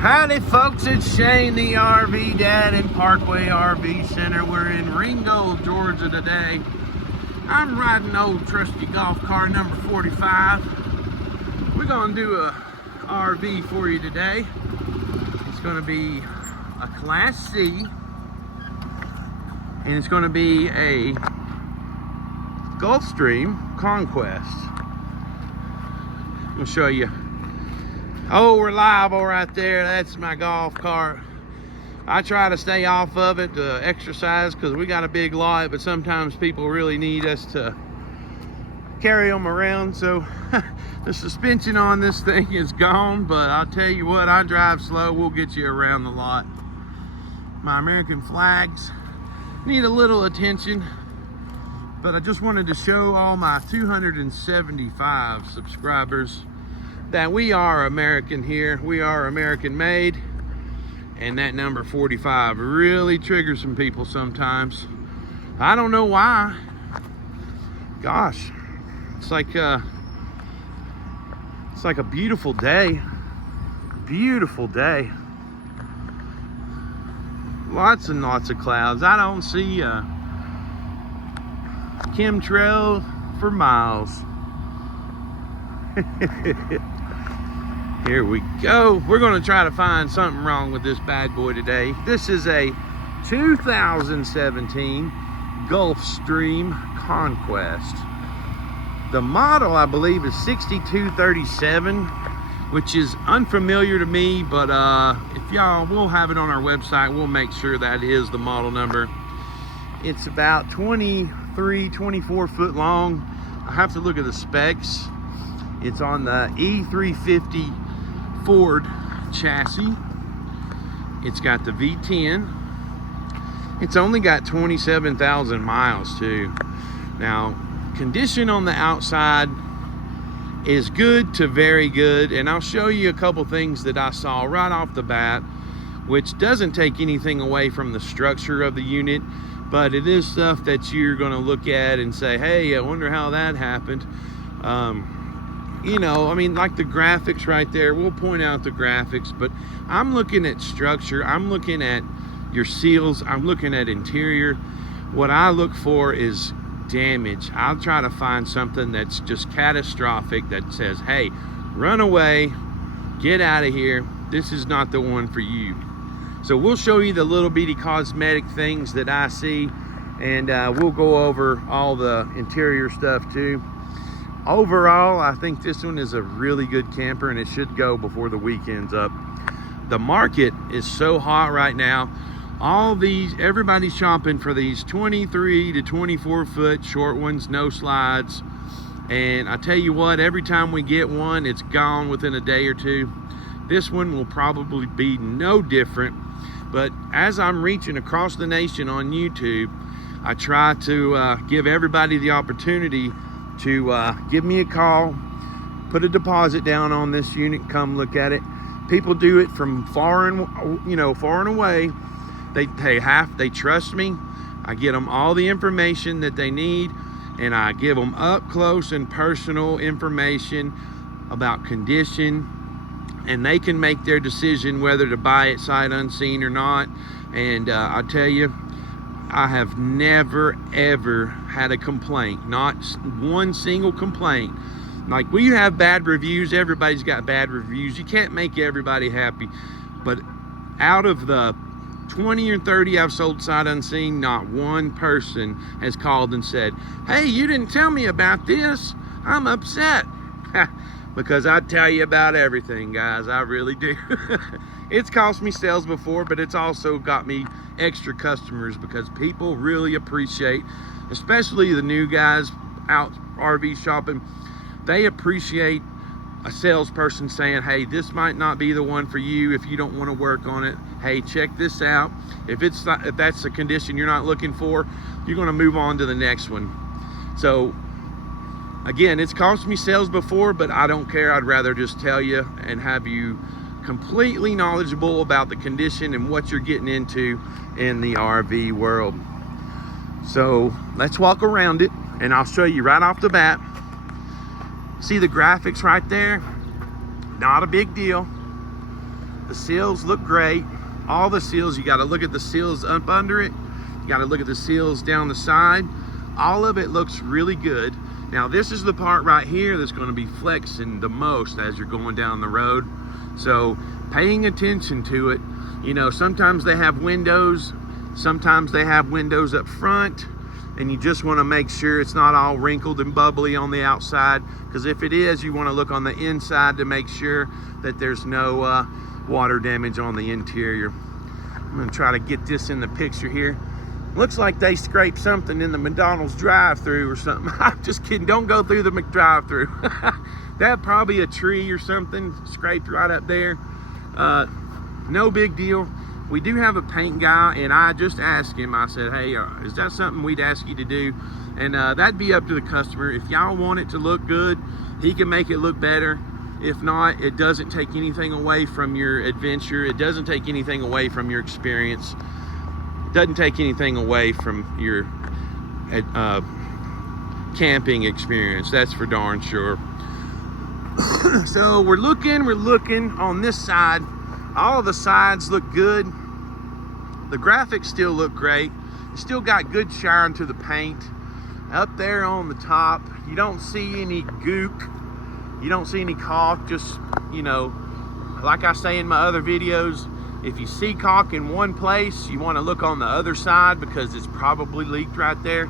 Howdy folks, it's Shane the RV Dad in Parkway RV Center. We're in Ringgold, Georgia today. I'm riding old trusty golf cart number 45. We're gonna do a RV for you today. It's gonna be a Class C, and it's gonna be a Gulfstream Conquest. I'm gonna show you. Oh, reliable right there. That's my golf cart. I try to stay off of it to exercise because we got a big lot, but sometimes people really need us to carry them around. So the suspension on this thing is gone, but I'll tell you what, I drive slow. We'll get you around the lot. My American flags need a little attention, but I just wanted to show all my 275 subscribers that we are American here. We are American made, and that number 45 really triggers some people sometimes. I don't know why. Gosh, it's like a beautiful day. Beautiful day. Lots and lots of clouds. I don't see a chemtrail for miles. Here we go. We're going to try to find something wrong with this bad boy today. This is a 2017 Gulfstream Conquest. The model, I believe, is 6237, which is unfamiliar to me, but if y'all, we'll have it on our website. We'll make sure that is the model number. It's about 23, 24 foot long. I have to look at the specs. It's on the E350 Ford chassis. It's got the V10. It's only got 27,000 miles too. Now, condition on the outside is good to very good, and I'll show you a couple things that I saw right off the bat, which doesn't take anything away from the structure of the unit, but it is stuff that you're going to look at and say, hey, I wonder how that happened. You know, I mean, like the graphics right there, we'll point out the graphics, but I'm looking at structure, I'm looking at your seals, I'm looking at interior. What I look for is damage. I'll try to find something that's just catastrophic, that says, hey, run away, get out of here, this is not the one for you. So we'll show you the little bitty cosmetic things that I see, and we'll go over all the interior stuff too. Overall, I think this one is a really good camper, and it should go before the weekend's up. The market is so hot right now. Everybody's shopping for these 23 to 24 foot short ones, no slides. And I tell you what, every time we get one, it's gone within a day or two. This one will probably be no different. But as I'm reaching across the nation on YouTube, I try to give everybody the opportunity to give me a call, put a deposit down on this unit, come look at it. People do it from far and away. They trust me. I get them all the information that they need, and I give them up close and personal information about condition, and they can make their decision whether to buy it sight unseen or not. And I tell you, I have never ever had a complaint, not one single complaint. Like, we have bad reviews, everybody's got bad reviews, you can't make everybody happy, but out of the 20 or 30 I've sold sight unseen, not one person has called and said, hey, you didn't tell me about this, I'm upset. Because I tell you about everything, guys, I really do. It's cost me sales before, but it's also got me extra customers, because people really appreciate, especially the new guys out RV shopping, they appreciate a salesperson saying, hey, this might not be the one for you if you don't want to work on it. Hey, check this out. If that's the condition you're not looking for, you're going to move on to the next one. So again, it's cost me sales before, but I don't care. I'd rather just tell you and have you completely knowledgeable about the condition and what you're getting into in the RV world. So let's walk around it, and I'll show you right off the bat. See the graphics right there? Not a big deal. The seals look great. All the seals, you got to look at the seals up under it. You got to look at the seals down the side. All of it looks really good. Now this is the part right here that's going to be flexing the most as you're going down the road. So paying attention to it. You know, sometimes they have windows, sometimes they have windows up front, and you just want to make sure it's not all wrinkled and bubbly on the outside, because if it is, you want to look on the inside to make sure that there's no water damage on the interior. I'm going to try to get this in the picture here. Looks like they scraped something in the McDonald's drive-thru or something. I'm just kidding. Don't go through the McDrive-thru. That probably a tree or something scraped right up there. No big deal. We do have a paint guy, and I just asked him. I said, hey, is that something we'd ask you to do? And that'd be up to the customer. If y'all want it to look good, he can make it look better. If not, it doesn't take anything away from your adventure. It doesn't take anything away from your experience. It doesn't take anything away from your camping experience. That's for darn sure. So we're looking on this side. All of the sides look good. The graphics still look great. You still got good shine to the paint. Up there on the top, you don't see any gook. You don't see any caulk. Just, you know, like I say in my other videos, if you see caulk in one place, you want to look on the other side because it's probably leaked right there.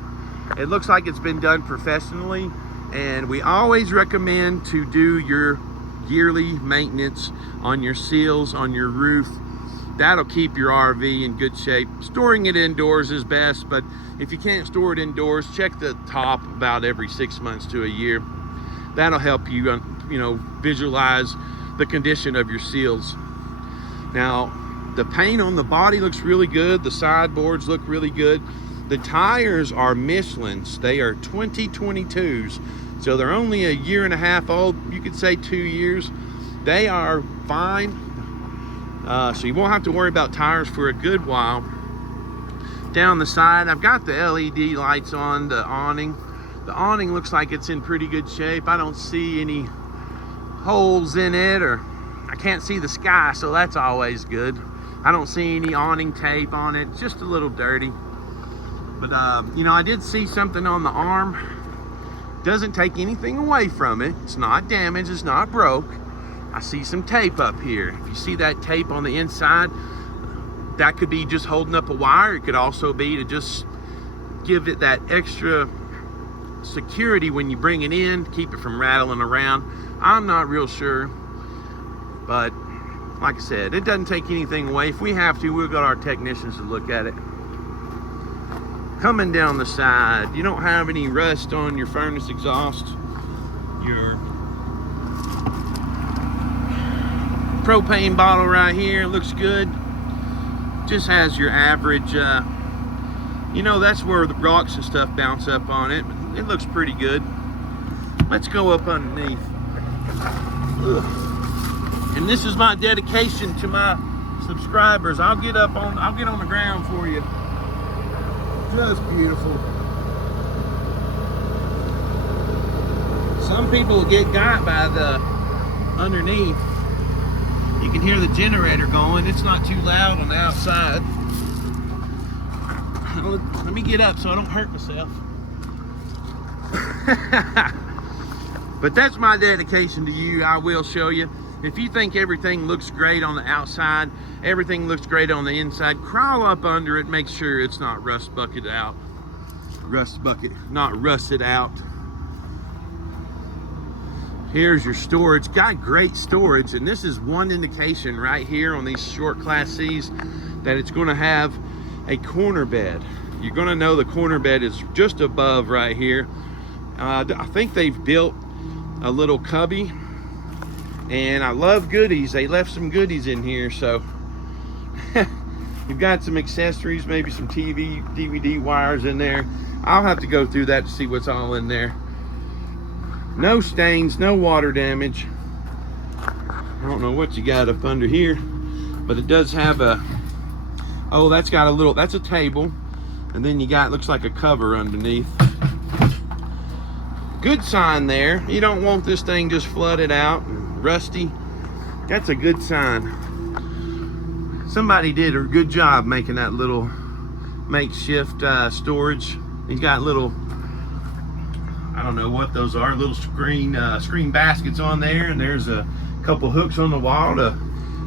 It looks like it's been done professionally, and we always recommend to do your yearly maintenance on your seals, on your roof. That'll keep your RV in good shape. Storing it indoors is best, but if you can't store it indoors, check the top about every 6 months to a year. That'll help you, you know, visualize the condition of your seals. Now, the paint on the body looks really good. The sideboards look really good. The tires are Michelin's. They are 2022s. So they're only a year and a half old. You could say 2 years. They are fine. So you won't have to worry about tires for a good while. Down the side, I've got the LED lights on the awning. The awning looks like it's in pretty good shape. I don't see any holes in it, or I can't see the sky, so that's always good. I don't see any awning tape on it. It's just a little dirty. But, you know, I did see something on the arm. Doesn't take anything away from it. It's not damaged, it's not broke. I see some tape up here. If you see that tape on the inside, that could be just holding up a wire. It could also be to just give it that extra security when you bring it in, keep it from rattling around. I'm not real sure, but like I said, it doesn't take anything away. If we have to, we'll get our technicians to look at it. Coming down the side, you don't have any rust on your furnace exhaust. Your propane bottle right here looks good. Just has your average, you know, that's where the rocks and stuff bounce up on it. It looks pretty good. Let's go up underneath. Ugh. And this is my dedication to my subscribers. I'll get on the ground for you. Just beautiful. Some people get got by the underneath. You can hear the generator going. It's not too loud on the outside. Let me get up so I don't hurt myself. But that's my dedication to you. I will show you. If you think everything looks great on the outside, everything looks great on the inside, crawl up under it, make sure it's not not rusted out. Here's your storage. Got great storage, and this is one indication right here on these short Class C's that it's going to have a corner bed. You're going to know the corner bed is just above right here. I think they've built a little cubby, and I love goodies. They left some goodies in here, so you've got some accessories, maybe some TV, DVD wires in there. I'll have to go through that to see what's all in there. No stains, no water damage. I don't know what you got up under here, but it does have a, oh, that's got a little, that's a table, and then you got, looks like a cover underneath. Good sign there. You don't want this thing just flooded out and rusty. That's a good sign. Somebody did a good job making that little makeshift storage. He's got little, I don't know what those are, little screen baskets on there, and there's a couple hooks on the wall to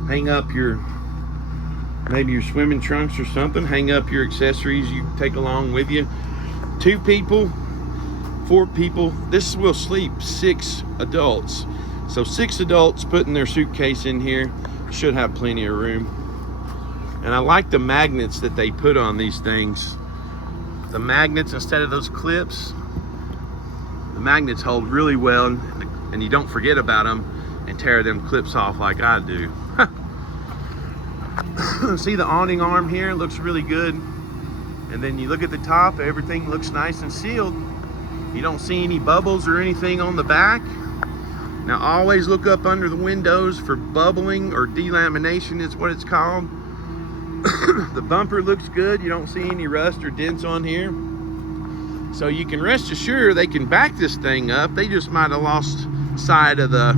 hang up your, maybe your swimming trunks or something, hang up your accessories you take along with you. 2 people, 4 people, this will sleep 6 adults. So 6 adults putting their suitcase in here should have plenty of room. And I like the magnets that they put on these things. The magnets, instead of those clips, the magnets hold really well, and you don't forget about them and tear them clips off like I do. See the awning arm here, looks really good. And then you look at the top, everything looks nice and sealed. You don't see any bubbles or anything on the back. Now always look up under the windows for bubbling, or delamination is what it's called. The bumper looks good. You don't see any rust or dents on here. So you can rest assured they can back this thing up. They just might have lost sight of the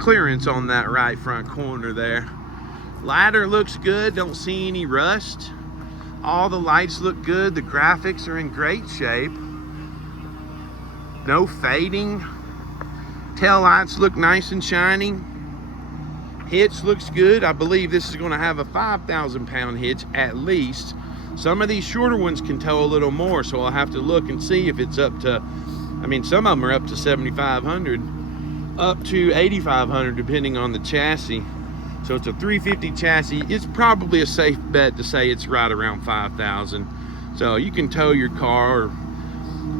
clearance on that right front corner there. Ladder looks good. Don't see any rust. All the lights look good. The graphics are in great shape. No fading. Tail lights look nice and shiny. Hitch looks good. I believe this is going to have a 5,000 pound hitch at least. Some of these shorter ones can tow a little more, so I'll have to look and see if it's up to, I mean, some of them are up to 7,500, up to 8,500 depending on the chassis. So it's a 350 chassis. It's probably a safe bet to say it's right around 5,000. So you can tow your car or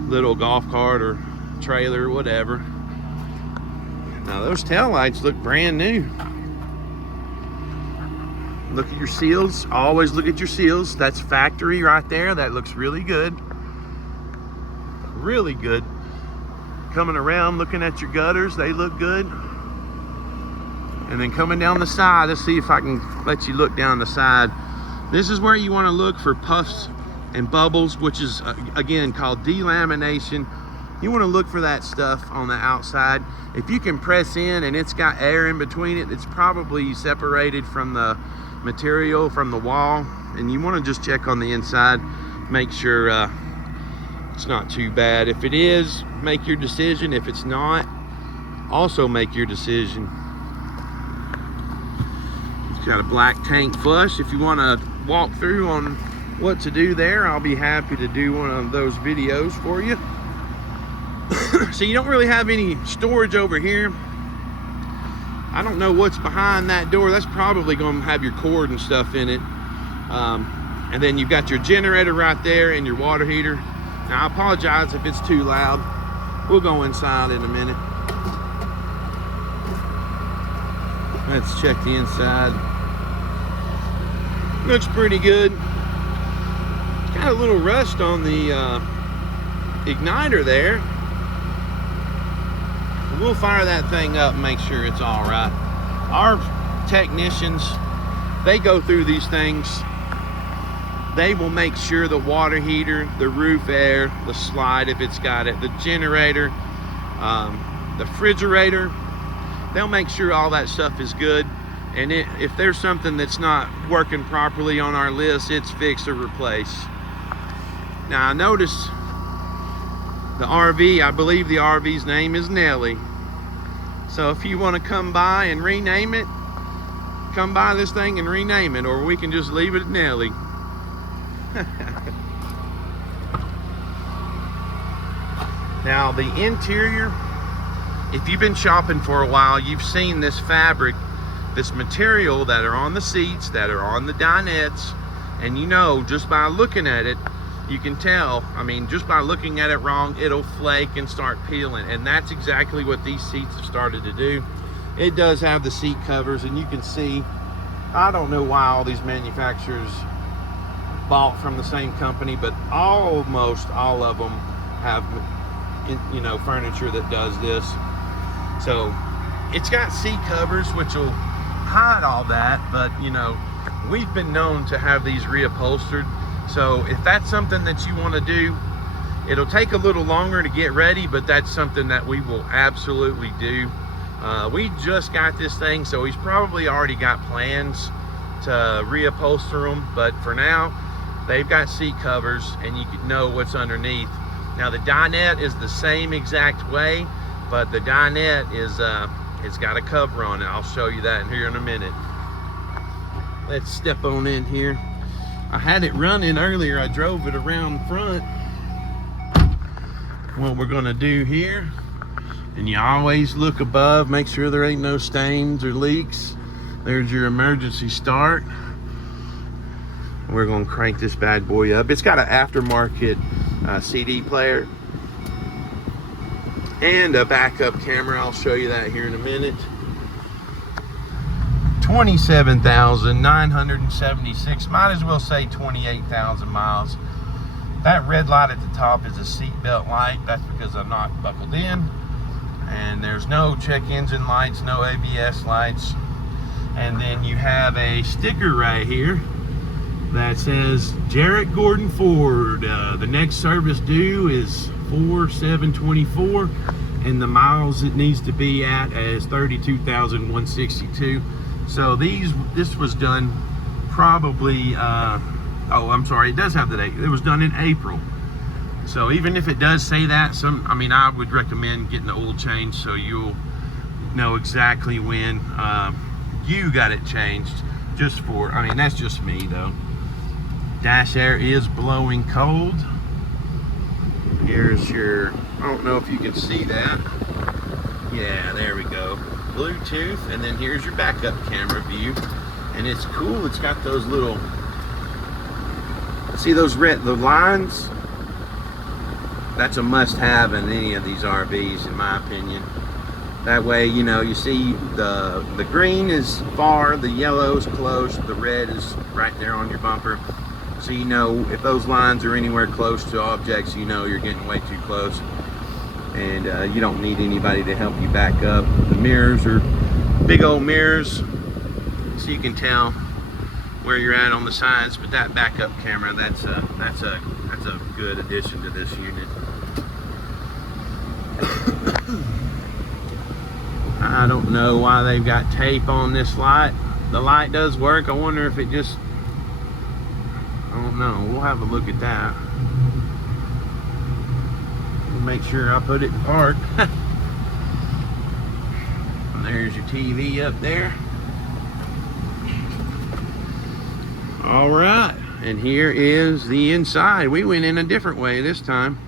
little golf cart or trailer or whatever. Now those taillights look brand new. Look at your seals. Always look at your seals. That's factory right there. That looks really good. Really good. Coming around, looking at your gutters, they look good. And then coming down the side, let's see if I can let you look down the side. This is where you want to look for puffs and bubbles, which is again called delamination. You want to look for that stuff on the outside. If you can press in and it's got air in between it, it's probably separated from the material from the wall, and you want to just check on the inside, make sure it's not too bad. If it is, make your decision. If it's not, also make your decision. It's got a black tank flush. If you want to walk through on what to do there, I'll be happy to do one of those videos for you. So you don't really have any storage over here. I don't know what's behind that door. That's probably going to have your cord and stuff in it. And then you've got your generator right there and your water heater. Now I apologize if it's too loud. We'll go inside in a minute. Let's check the inside. Looks pretty good. Got a little rust on the igniter there. We'll fire that thing up and make sure it's all right. Our technicians, they go through these things. They will make sure the water heater, the roof air, the slide if it's got it, the generator, the refrigerator, they'll make sure all that stuff is good. And if there's something that's not working properly on our list, it's fix or replace. Now I noticed the RV, I believe the RV's name is Nelly. So if you want to come by and rename it, come by this thing and rename it, or we can just leave it at Nelly. Now the interior, if you've been shopping for a while, you've seen this fabric, this material that are on the seats, that are on the dinettes, and you know, just by looking at it, you can tell, I mean, just by looking at it wrong, it'll flake and start peeling. And that's exactly what these seats have started to do. It does have the seat covers, and you can see, I don't know why all these manufacturers bought from the same company, but almost all of them have, you know, furniture that does this. So it's got seat covers, which will hide all that, but you know, we've been known to have these reupholstered. So if that's something that you want to do, it'll take a little longer to get ready, but that's something that we will absolutely do. We just got this thing, so he's probably already got plans to reupholster them, but for now they've got seat covers and you can know what's underneath. Now the dinette is the same exact way, but the dinette is it's got a cover on it. I'll show you that here in a minute. Let's step on in here. I had it running earlier. I drove it around front. What we're gonna do here, and you always look above, make sure there ain't no stains or leaks. There's your emergency start. We're gonna crank this bad boy up. It's got an aftermarket CD player and a backup camera. I'll show you that here in a minute. 27,976, might as well say 28,000 miles. That red light at the top is a seat belt light. That's because I'm not buckled in. And there's no check engine lights, no ABS lights. And then you have a sticker right here that says Jarrett Gordon Ford. The next service due is 4/7/24, and the miles it needs to be at is 32,162. So this was done probably, oh, I'm sorry, it does have the date. It was done in April. So even if it does say that, I mean, I would recommend getting the oil change so you'll know exactly when you got it changed. Just for, I mean, that's just me though. Dash air is blowing cold. Here's your, I don't know if you can see that. Yeah, there we go. Bluetooth, and then here's your backup camera view, and it's cool. It's got those little, see those red, the lines? That's a must-have in any of these RVs, in my opinion. That way, you know, you see the green is far, the yellow is close, the red is right there on your bumper. So you know if those lines are anywhere close to objects, you know you're getting way too close. And you don't need anybody to help you back up. The mirrors are big old mirrors, so you can tell where you're at on the sides. But that backup camera, that's a good addition to this unit. I don't know why they've got tape on this light. The light does work. I wonder if it just, I don't know. We'll have a look at that. Make sure I put it in park. There's your TV up there. All right, and here is the inside. We went in a different way this time.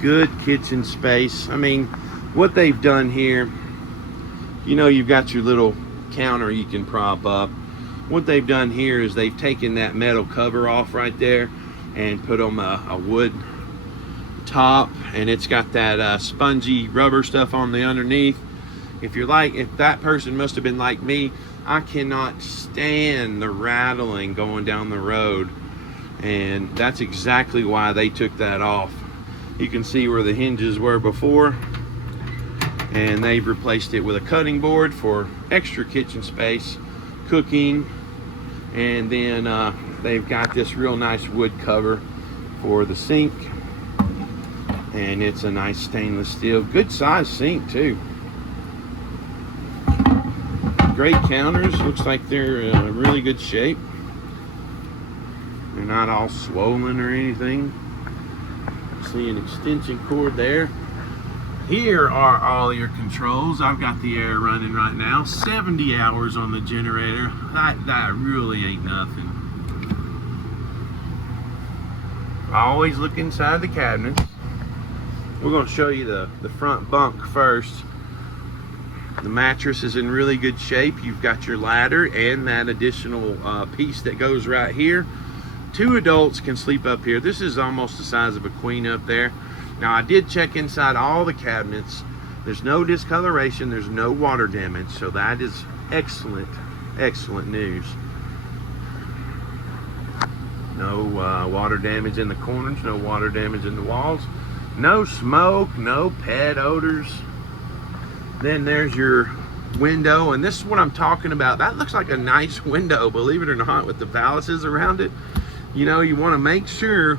Good kitchen space. I mean, what they've done here, you know, you've got your little counter you can prop up. What they've done here is they've taken that metal cover off right there and put them a wood top, and it's got that spongy rubber stuff on the underneath. If that person must have been like me, I cannot stand the rattling going down the road, and that's exactly why they took that off. You can see where the hinges were before, and they've replaced it with a cutting board for extra kitchen space, cooking, and then they've got this real nice wood cover for the sink, and it's a nice stainless steel, good size sink too. Great counters, looks like they're in really good shape. They're not all swollen or anything. I see an extension cord there. Here are all your controls. I've got the air running right now. 70 hours on the generator. That really ain't nothing. I always look inside the cabinets. We're going to show you the front bunk first. The mattress is in really good shape. You've got your ladder and that additional piece that goes right here. 2 adults can sleep up here. This is almost the size of a queen up there. Now, I did check inside all the cabinets. There's no discoloration, there's no water damage, so that is excellent, excellent news. No water damage in the corners, no water damage in the walls, no smoke, no pet odors. Then there's your window, and this is what I'm talking about. That looks like a nice window, believe it or not, with the baluses around it. You know, you want to make sure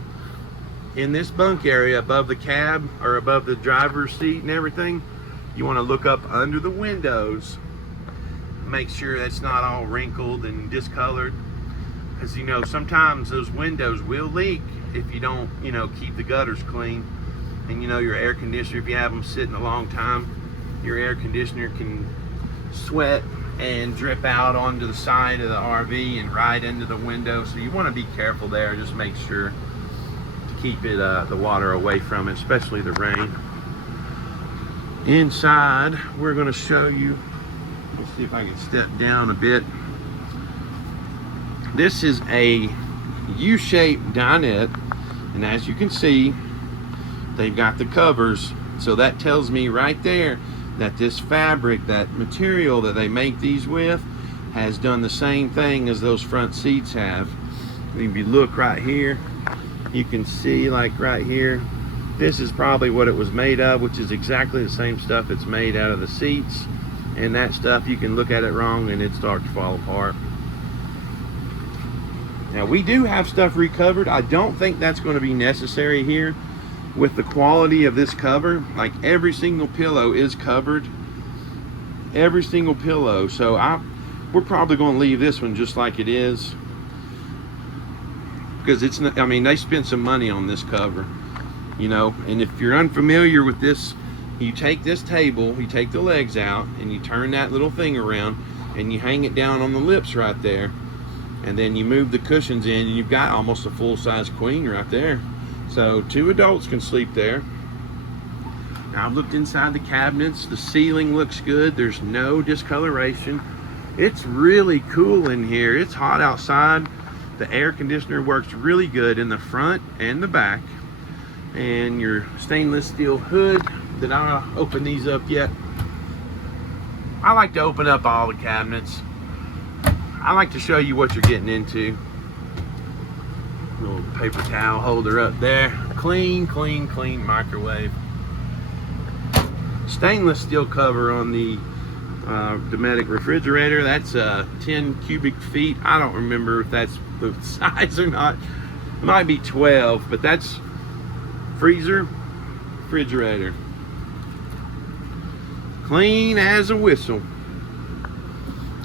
in this bunk area above the cab or above the driver's seat and everything, You want to look up under the windows, make sure that's not all wrinkled and discolored, because you know sometimes those windows will leak if you don't, you know, keep the gutters clean. And you know, your air conditioner, if you have them sitting a long time, your air conditioner can sweat and drip out onto the side of the RV and right into the window. So you want to be careful there. Just make sure to keep it the water away from it, especially the rain. Inside, we're going to show you. Let's see if I can step down a bit. This is a U-shaped dinette, and as you can see, they've got the covers. So that tells me right there that this fabric, that material that they make these with, has done the same thing as those front seats have. If you look right here, you can see, like right here, this is probably what it was made of, which is exactly the same stuff it's made out of the seats. And that stuff, you can look at it wrong and it starts to fall apart. Now we do have stuff recovered. I don't think that's going to be necessary here with the quality of this cover. Like every single pillow is covered, every single pillow. So we're probably going to leave this one just like it is, because it's not, I mean, they spent some money on this cover, you know. And if you're unfamiliar with this, you take this table, you take the legs out and you turn that little thing around and you hang it down on the lips right there, and then you move the cushions in and you've got almost a full-size queen right there. So 2 adults can sleep there. Now I've looked inside the cabinets. The ceiling looks good. There's no discoloration. It's really cool in here. It's hot outside. The air conditioner works really good in the front and the back. And your stainless steel hood. Did I open these up yet? I like to open up all the cabinets. I like to show you what you're getting into. Little paper towel holder up there. Clean, clean, clean microwave. Stainless steel cover on the Dometic refrigerator. That's 10 cubic feet. I don't remember if that's the size or not. It might be 12, but that's freezer, refrigerator. Clean as a whistle.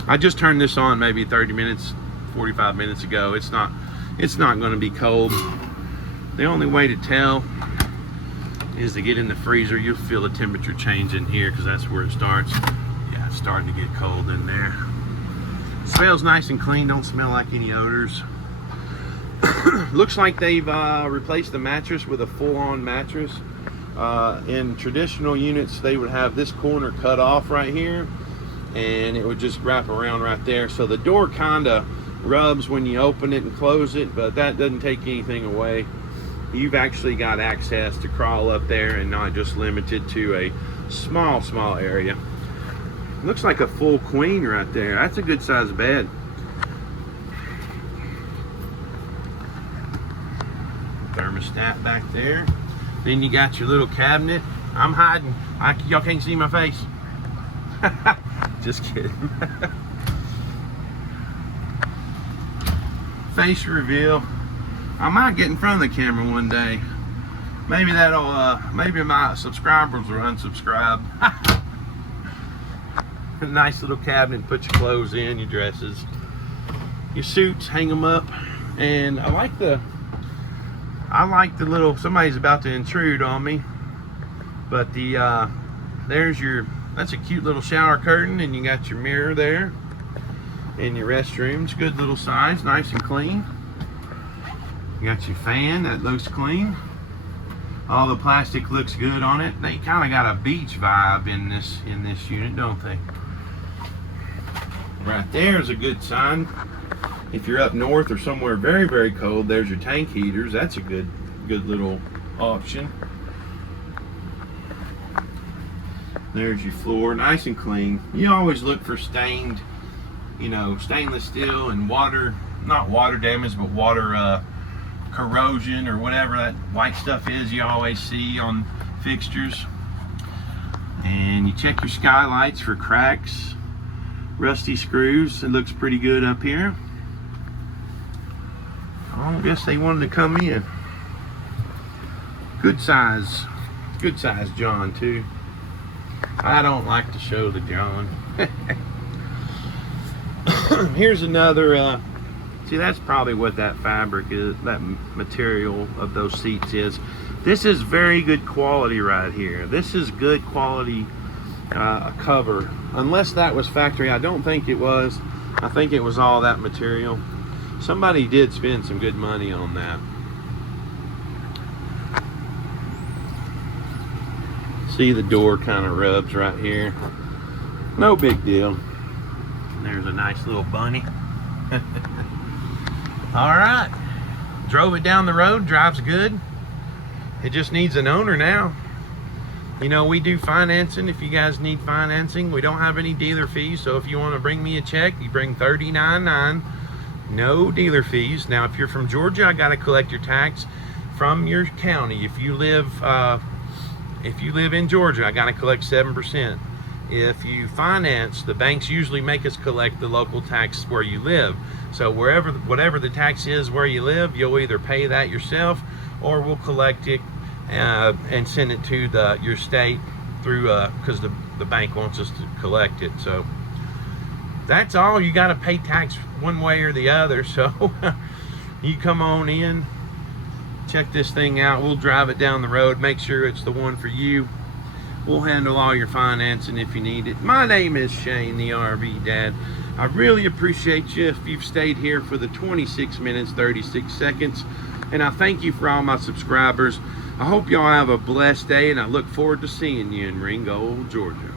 I just turned this on maybe 30 minutes, 45 minutes ago. It's not going to be cold. The only way to tell is to get in the freezer. You'll feel the temperature change in here because that's where it starts. Yeah, it's starting to get cold in there. Smells nice and clean. Don't smell like any odors. Looks like they've replaced the mattress with a full-on mattress. In traditional units, they would have this corner cut off right here, and it would just wrap around right there. So the door kind of rubs when you open it and close it, but that doesn't take anything away. You've actually got access to crawl up there and not just limited to a small area. Looks like a full queen right there. That's a good size bed. Thermostat back there. Then you got your little cabinet. I'm hiding. Y'all can't see my face. Just kidding. Face reveal. I might get in front of the camera one day. Maybe that'll maybe my subscribers will unsubscribe. A nice little cabinet. Put your clothes in, your dresses, your suits, hang them up. And I like the little, somebody's about to intrude on me, but the there's your, that's a cute little shower curtain, and you got your mirror there, and your restrooms, good little size, nice and clean. You got your fan, that looks clean. All the plastic looks good on it. They kind of got a beach vibe in this unit, don't they? Right there is a good sign. If you're up north or somewhere very, very cold, there's your tank heaters. That's a good little option. There's your floor, nice and clean. You always look for stained, you know, stainless steel and water, not water damage, but water corrosion or whatever that white stuff is you always see on fixtures. And you check your skylights for cracks, rusty screws. It looks pretty good up here. I guess they wanted to come in. Good size John too. I don't like to show the John. Here's another, see, that's probably what that fabric is, that material of those seats is. This is very good quality right here. This is good quality cover. Unless that was factory, I don't think it was. I think it was all that material. Somebody did spend some good money on that. See, the door kind of rubs right here. No big deal. There's a nice little bunny. All right, drove it down the road, drives good. It just needs an owner now. You know, we do financing if you guys need financing. We don't have any dealer fees, so if you want to bring me a check, you bring $39.9, no dealer fees. Now, if you're from Georgia, I got to collect your tax from your county. If you live in Georgia, I got to collect 7%. If you finance, the banks usually make us collect the local tax where you live. So whatever the tax is where you live, you'll either pay that yourself or we'll collect it and send it to your state through because the bank wants us to collect it. So that's all. You got to pay tax one way or the other. So you come on in, check this thing out. We'll drive it down the road, make sure it's the one for you. We'll handle all your financing if you need it. My name is Shane, the RV Dad. I really appreciate you if you've stayed here for the 26 minutes, 36 seconds. And I thank you for all my subscribers. I hope y'all have a blessed day, and I look forward to seeing you in Ringgold, Georgia.